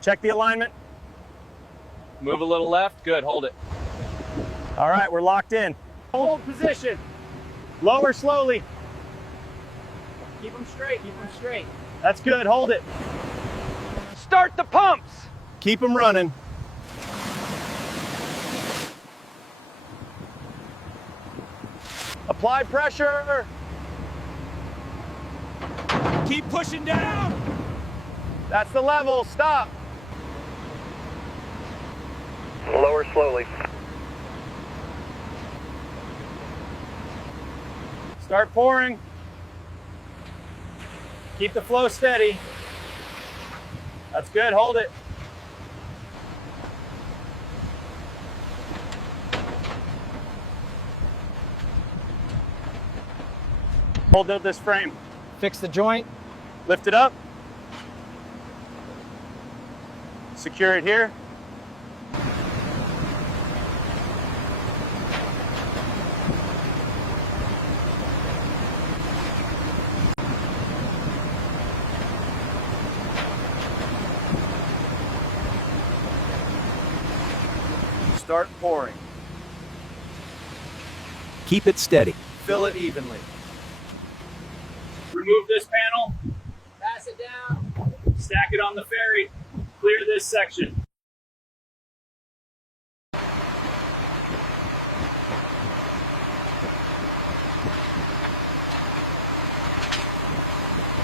Check the alignment. Move a little left. Good, hold it. All right, we're locked in. Hold position. Lower slowly. Keep them straight, keep them straight. That's good, hold it. Start the pumps. Keep them running. Apply pressure. Keep pushing down. That's the level, stop. Lower slowly. Start pouring. Keep the flow steady. That's good, hold it. Hold out this frame. Fix the joint. Lift it up. Secure it here. Start pouring. Keep it steady. Fill it evenly. Remove this panel. Pass it down. Stack it on the ferry. Clear this section.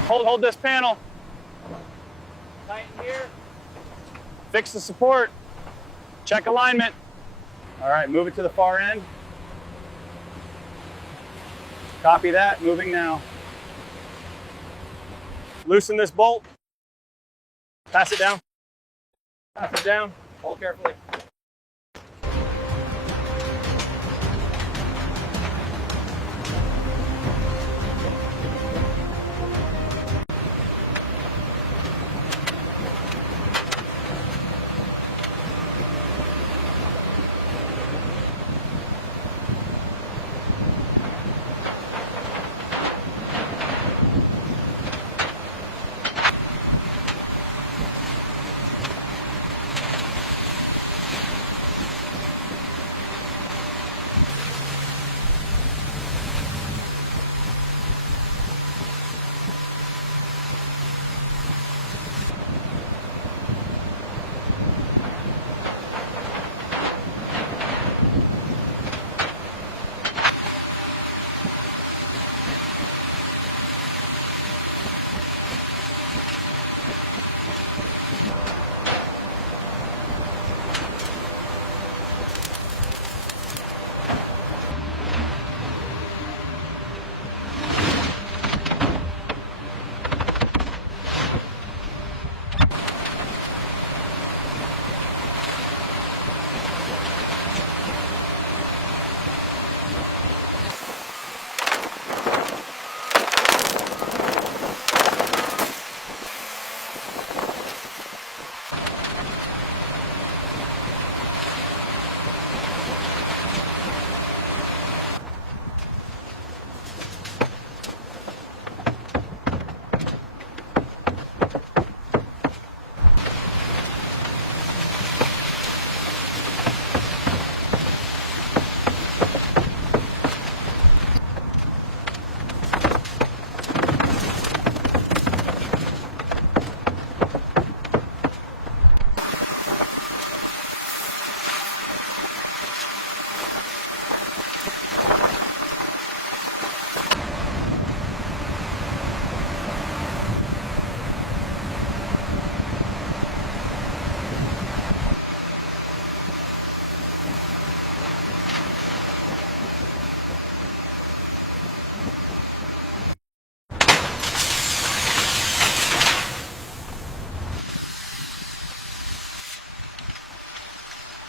Hold this panel. Tighten here. Fix the support. Check alignment. All right, move it to the far end. Copy that, moving now. Loosen this bolt. Pass it down. Pass it down. Hold carefully.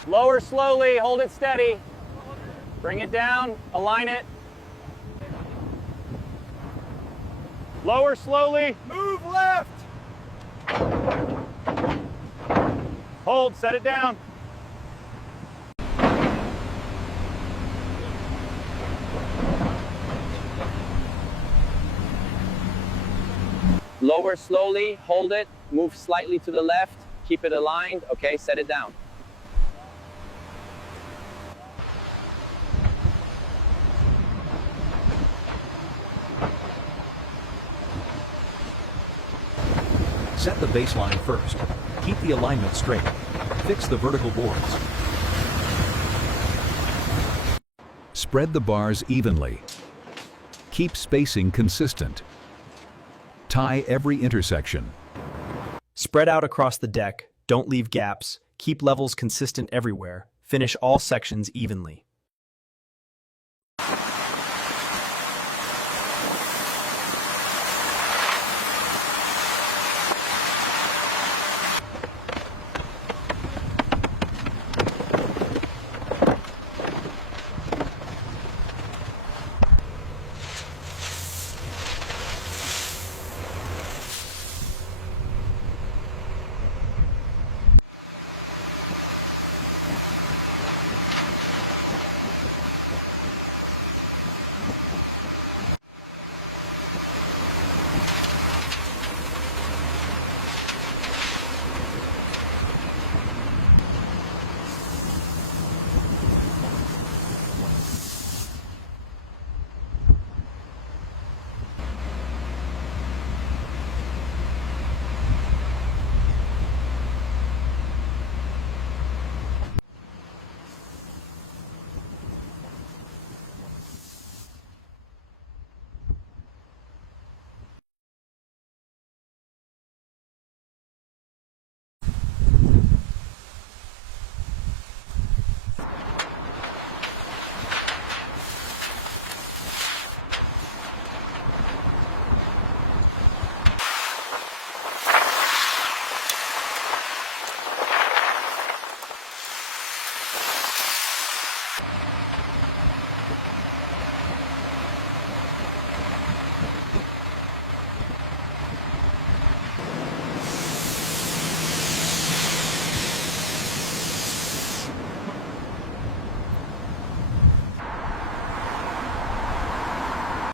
Lower slowly, hold it steady. Bring it down, align it. Lower slowly. Move left. Hold, set it down. Lower slowly, hold it, move slightly to the left. Keep it aligned. Okay, set it down. Set the baseline first. Keep the alignment straight. Fix the vertical boards. Spread the bars evenly. Keep spacing consistent. Tie every intersection. Spread out across the deck, don't leave gaps, keep levels consistent everywhere, finish all sections evenly.